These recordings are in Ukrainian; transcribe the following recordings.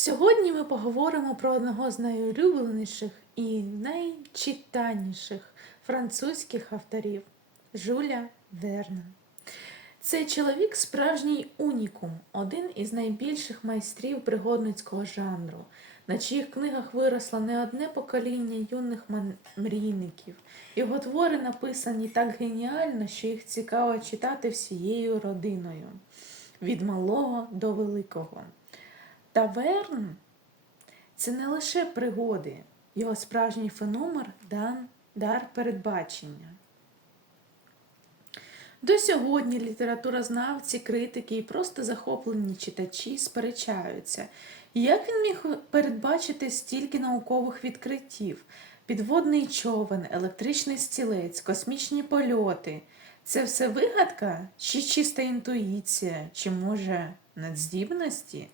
Сьогодні ми поговоримо про одного з найулюбленіших і найчитаніших французьких авторів Жуля Верна. Цей чоловік справжній унікум, один із найбільших майстрів пригодницького жанру, на чиїх книгах виросло не одне покоління юних мрійників. Його твори написані так геніально, що їх цікаво читати всією родиною, від малого до великого. Таверн це не лише пригоди, його справжній феномен дан, дар передбачення. До сьогодні літературознавці, критики і просто захоплені читачі сперечаються, як він міг передбачити стільки наукових відкриттів, підводний човен, електричний стілець, космічні польоти. Це все вигадка чи чиста інтуїція, чи може надздібності?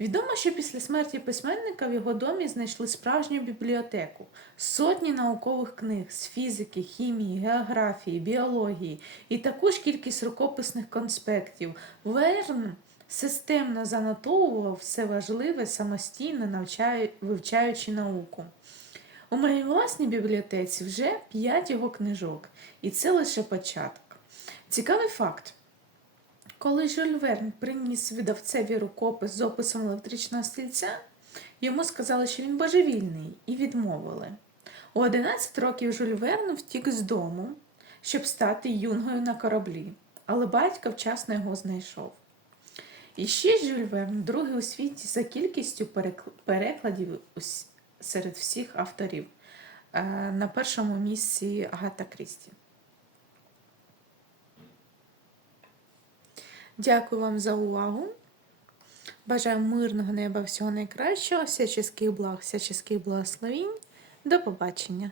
Відомо, що після смерті письменника в його домі знайшли справжню бібліотеку, сотні наукових книг з фізики, хімії, географії, біології і таку ж кількість рукописних конспектів. Верн системно занотовував все важливе самостійно вивчаючи науку. У моїй власній бібліотеці вже п'ять його книжок, і це лише початок. Цікавий факт. Коли Жюль Верн приніс видавцеві рукопис з описом електричного стільця, йому сказали, що він божевільний, і відмовили. У 11 років Жюль Верн втік з дому, щоб стати юнгою на кораблі, але батько вчасно його знайшов. І ще Жюль Верн, другий у світі за кількістю перекладів серед всіх авторів. Е, На першому місці Агата Крісті. Дякую вам за увагу. Бажаю мирного неба всього найкращого, всяческих благ, всяческих благословінь. До побачення!